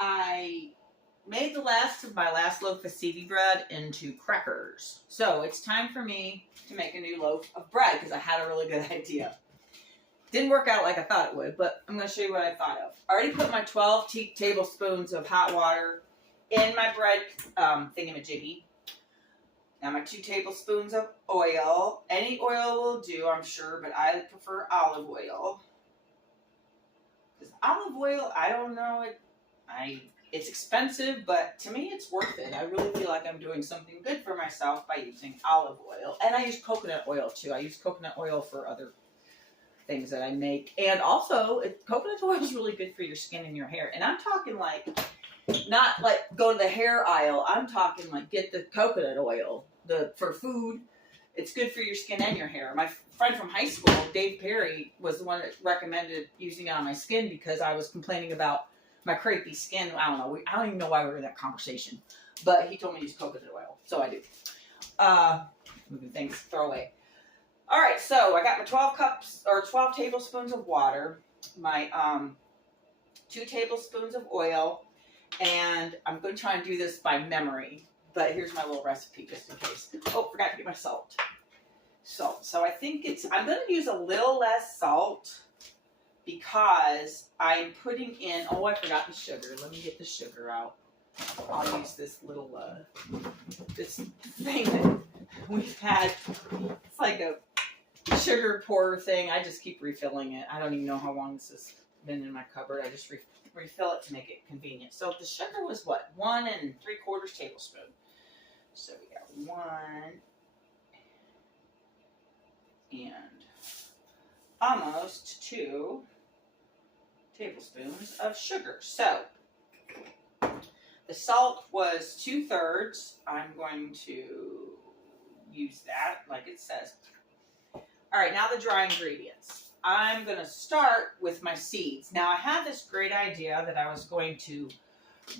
I made the last of my last loaf of seedy bread into crackers. So it's time for me to make a new loaf of bread because I had a really good idea. Didn't work out like I thought it would, but I'm going to show you what I thought of. I already put my 12 tablespoons of hot water in my bread thingamajiggy. Now my 2 tablespoons of oil. Any oil will do, I'm sure, but I prefer olive oil. Because olive oil, I don't know, it's expensive, but to me it's worth it. I really feel like I'm doing something good for myself by using olive oil. And I use coconut oil too. I use coconut oil for other things that I make. And also, coconut oil is really good for your skin and your hair. And I'm talking like, not like go to the hair aisle. I'm talking like get the coconut oil for food. It's good for your skin and your hair. My friend from high school, Dave Perry, was the one that recommended using it on my skin because I was complaining about my crepey skin. I don't know. I don't even know why we were in that conversation. But he told me to use coconut oil. So I do. Moving things, throw away. All right, so I got my 12 tablespoons of water, my 2 tablespoons of oil, and I'm going to try and do this by memory, but here's my little recipe just in case. Oh, forgot to get my salt. So I think I'm going to use a little less salt because I'm putting in, oh, I forgot the sugar. Let me get the sugar out. I'll use this little, this thing that we've had. It's like a sugar pourer thing. I just keep refilling it. I don't even know how long this has been in my cupboard. I just refill it to make it convenient. So the sugar was what? 1 3/4 tablespoon. So we got 1 and almost 2 tablespoons of sugar. So the salt was 2/3. I'm going to use that like it says. All right, now the dry ingredients. I'm going to start with my seeds. Now, I had this great idea that I was going to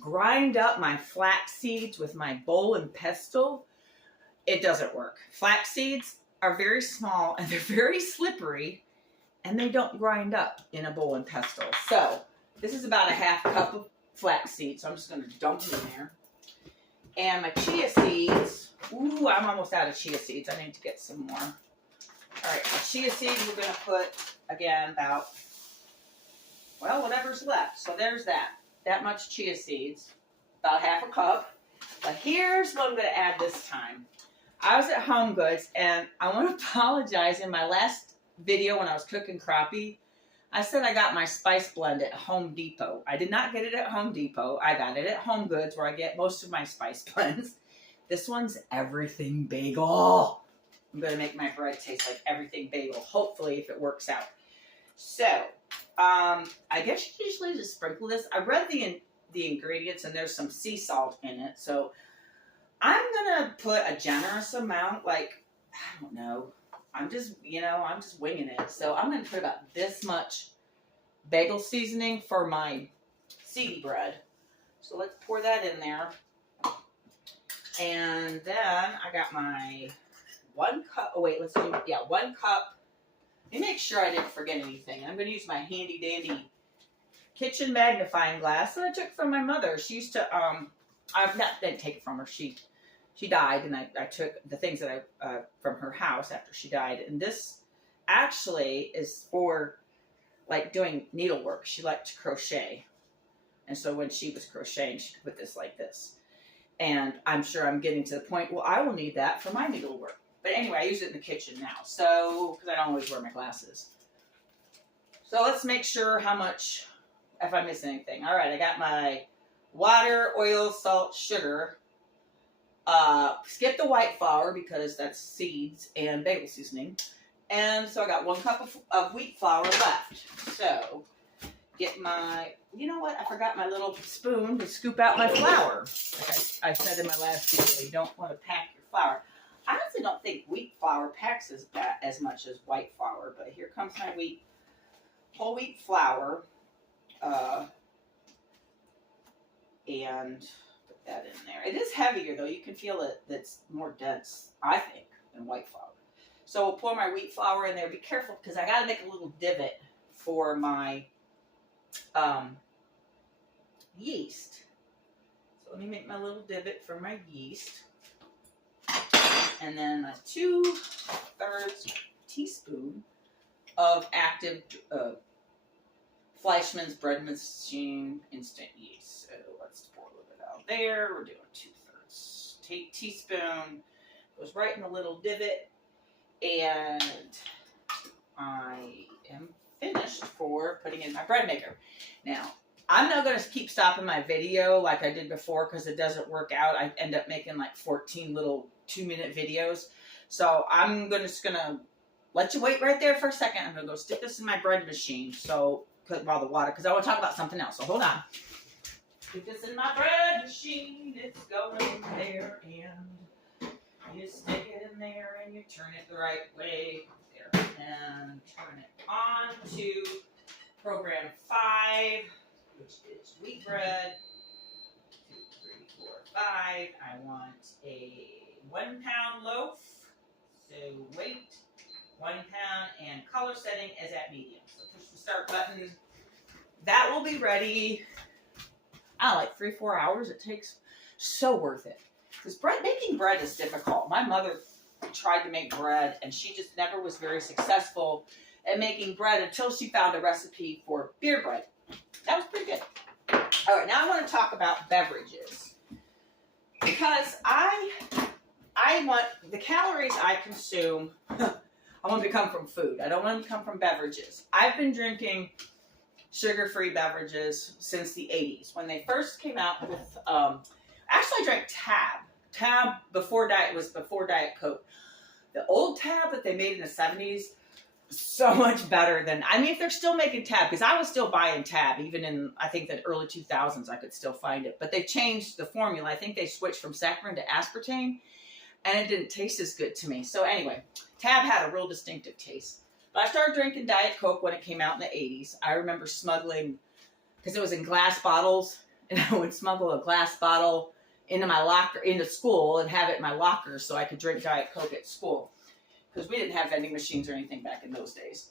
grind up my flax seeds with my bowl and pestle. It doesn't work. Flax seeds are very small and they're very slippery and they don't grind up in a bowl and pestle. So this is about a 1/2 cup of flax seeds. So I'm just going to dump it in there. And my chia seeds. Ooh, I'm almost out of chia seeds. I need to get some more. All right, the chia seeds we're going to put, again, about, well, whatever's left. So there's that. That much chia seeds, about 1/2 cup. But here's what I'm going to add this time. I was at Home Goods, and I want to apologize. In my last video when I was cooking crappie, I said I got my spice blend at Home Depot. I did not get it at Home Depot. I got it at Home Goods, where I get most of my spice blends. This one's everything bagel. I'm going to make my bread taste like everything bagel, hopefully, if it works out. So, I guess you usually just sprinkle this. I read the ingredients, and there's some sea salt in it. So, I'm going to put a generous amount, like, I don't know. I'm just winging it. So, I'm going to put about this much bagel seasoning for my seedy bread. So, let's pour that in there. And then I got my 1 cup. Oh, wait, 1 cup. Let me make sure I didn't forget anything. I'm going to use my handy dandy kitchen magnifying glass that I took from my mother. She used to, I didn't take it from her. She died, and I took the things that from her house after she died. And this actually is for, like, doing needlework. She liked to crochet. And so when she was crocheting, she could put this like this. And I'm sure I'm getting to the point, well, I will need that for my needlework. But anyway, I use it in the kitchen now, so, because I don't always wear my glasses. So let's make sure how much, if I miss anything. All right, I got my water, oil, salt, sugar. Skip the white flour because that's seeds and bagel seasoning. And so I got 1 cup of wheat flour left. So get my, you know what? I forgot my little spoon to scoop out my flour. Like I said in my last video, you don't want to pack your flour. I honestly don't think wheat flour packs as much as white flour, but here comes my whole wheat flour. And put that in there. It is heavier, though. You can feel it. That's more dense, I think, than white flour. So we'll pour my wheat flour in there. Be careful, because I got to make a little divot for my yeast. So let me make my little divot for my yeast. And then a 2/3 teaspoon of active Fleischmann's bread machine instant yeast. So let's pour a little bit out there. We're doing 2/3 teaspoon. Goes right in the little divot. And I am finished for putting in my bread maker. Now, I'm not going to keep stopping my video like I did before because it doesn't work out. I end up making like 14 little 2-minute videos. So I'm just going to let you wait right there for a second. I'm going to go stick this in my bread machine. So, while the water, because I want to talk about something else. So hold on. Stick this in my bread machine. It's going in there, and you stick it in there, and you turn it the right way. There, and turn it on to program 5, which is wheat bread. 2, 3, 4, 5. I want a 1-pound loaf. So weight, 1 pound, and color setting is at medium. So push the start button. That will be ready, I don't know, like 3-4 hours it takes. So worth it. Because making bread is difficult. My mother tried to make bread, and she just never was very successful at making bread until she found a recipe for beer bread. That was pretty good. All right, now I want to talk about beverages. Because I want the calories I consume, I want to come from food. I don't want to come from beverages. I've been drinking sugar-free beverages since the 80s. When they first came out with, actually I drank Tab. Tab before Diet Coke. The old Tab that they made in the 70s, so much better than, I mean, if they're still making Tab, because I was still buying Tab, even in, I think, the early 2000s, I could still find it. But they've changed the formula. I think they switched from saccharin to aspartame, and it didn't taste as good to me. So anyway, Tab had a real distinctive taste. But I started drinking Diet Coke when it came out in the 80s. I remember smuggling, because it was in glass bottles, and I would smuggle a glass bottle into my locker, into school, and have it in my locker so I could drink Diet Coke at school. Because we didn't have vending machines or anything back in those days.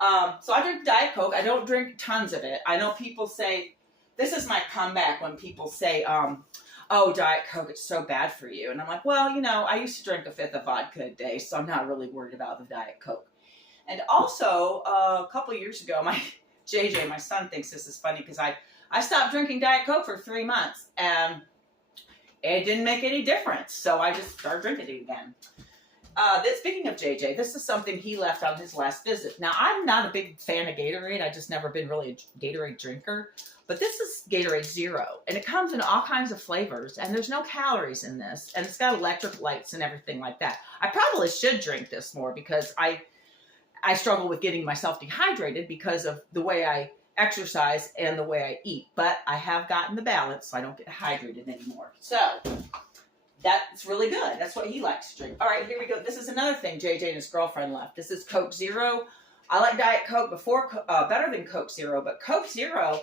So I drink Diet Coke. I don't drink tons of it. I know people say, this is my comeback when people say, oh, Diet Coke, it's so bad for you. And I'm like, well, you know, I used to drink a 5th of vodka a day, so I'm not really worried about the Diet Coke. And also, a couple years ago, my JJ, my son, thinks this is funny because I stopped drinking Diet Coke for 3 months, and it didn't make any difference. So I just started drinking it again. Speaking of JJ, this is something he left on his last visit. Now, I'm not a big fan of Gatorade. I've just never been really a Gatorade drinker. But this is Gatorade Zero, and it comes in all kinds of flavors, and there's no calories in this, and it's got electric lights and everything like that. I probably should drink this more because I struggle with getting myself dehydrated because of the way I exercise and the way I eat. But I have gotten the balance, so I don't get hydrated anymore. So that's really good. That's what he likes to drink. All right, here we go. This is another thing JJ and his girlfriend left. This is Coke Zero. I like Diet Coke better than Coke Zero, but Coke Zero,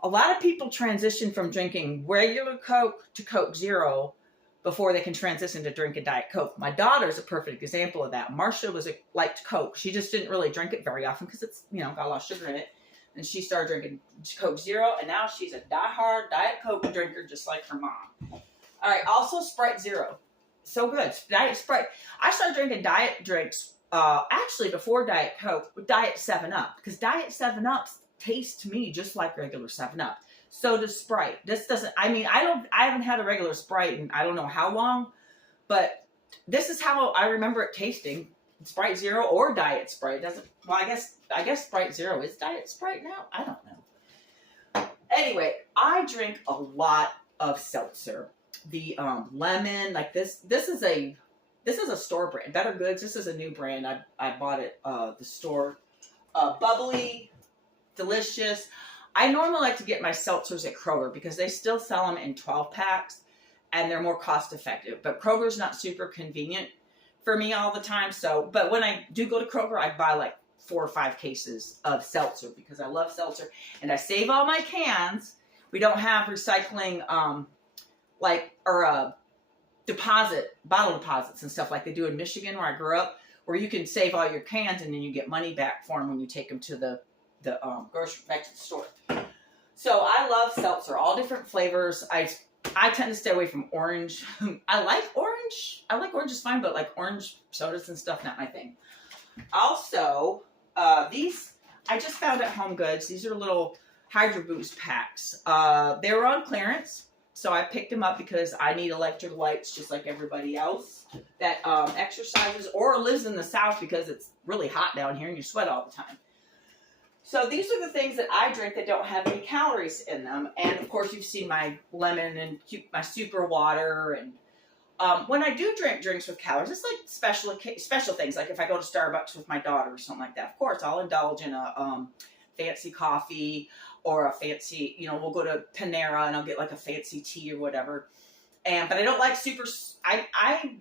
a lot of people transition from drinking regular Coke to Coke Zero before they can transition to drinking Diet Coke. My daughter's a perfect example of that. Marcia liked Coke. She just didn't really drink it very often because it's, you know, got a lot of sugar in it. And she started drinking Coke Zero, and now she's a diehard Diet Coke drinker just like her mom. All right, also Sprite Zero. So good. Diet Sprite. I started drinking diet drinks actually before Diet Coke with Diet 7-Up, because Diet 7-Up tastes to me just like regular 7-Up. So does Sprite. This doesn't, I mean, I haven't had a regular Sprite in I don't know how long, but this is how I remember it tasting. Sprite Zero or Diet Sprite. Well, I guess Sprite Zero is Diet Sprite now. I don't know. Anyway, I drink a lot of seltzer. The lemon, like this is a store brand. Better Goods. This is a new brand. I bought it the store. Bubbly, delicious. I normally like to get my seltzers at Kroger because they still sell them in 12 packs and they're more cost effective. But Kroger's not super convenient for me all the time. So, but when I do go to Kroger, I buy like 4 or 5 cases of seltzer because I love seltzer and I save all my cans. We don't have recycling, bottle deposits and stuff like they do in Michigan where I grew up, where you can save all your cans and then you get money back for them when you take them to the grocery, back to the store. So I love seltzer, all different flavors. I tend to stay away from orange. I like orange. I like orange is fine, but like orange sodas and stuff, not my thing. Also, these I just found at Home Goods. These are little Hydro Boost packs. They were on clearance, so I picked them up because I need electrolytes just like everybody else that exercises or lives in the South because it's really hot down here and you sweat all the time. So these are the things that I drink that don't have any calories in them. And of course, you've seen my lemon and my super water. And when I do drink drinks with calories, it's like special things. Like if I go to Starbucks with my daughter or something like that, of course, I'll indulge in a fancy coffee or a fancy, we'll go to Panera and I'll get like a fancy tea or whatever. But I don't like I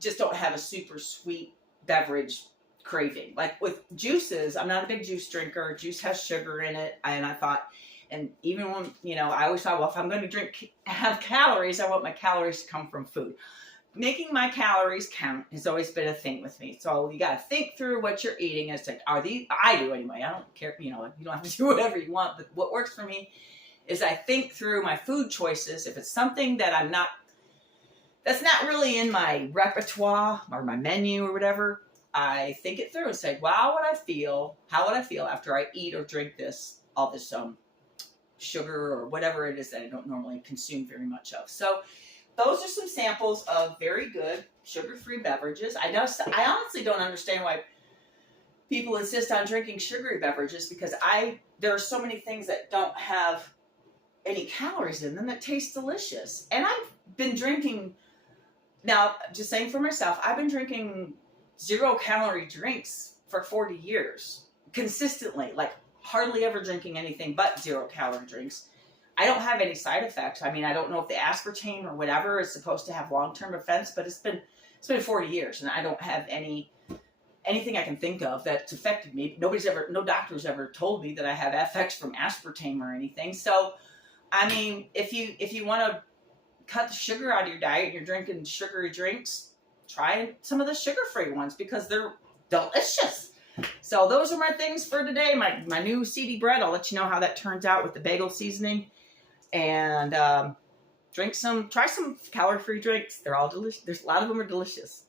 just don't have a super sweet beverage craving. Like with juices, I'm not a big juice drinker. Juice has sugar in it, and I thought, and even when I always thought, well, if I'm going to have calories, I want my calories to come from food. Making my calories count has always been a thing with me. So you got to think through what you're eating. And it's like, I do anyway. I don't care. You don't have to do whatever you want. But what works for me is I think through my food choices. If it's something that that's not really in my repertoire or my menu or whatever, I think it through and say, wow, how would I feel after I eat or drink all this sugar or whatever it is that I don't normally consume very much of. So those are some samples of very good sugar-free beverages. I honestly don't understand why people insist on drinking sugary beverages because there are so many things that don't have any calories in them that taste delicious. And I've been drinking, now just saying for myself, I've been drinking 0-calorie drinks for 40 years consistently, like hardly ever drinking anything but 0-calorie drinks. I don't have any side effects. I mean, I don't know if the aspartame or whatever is supposed to have long-term effects, but it's been 40 years and I don't have anything I can think of that's affected me. No doctor's ever told me that I have effects from aspartame or anything. So, I mean, if you want to cut the sugar out of your diet and you're drinking sugary drinks, try some of the sugar-free ones because they're delicious. So those are my things for today. My new seedy bread. I'll let you know how that turns out with the bagel seasoning. And try some calorie-free drinks. They're all delicious. A lot of them are delicious.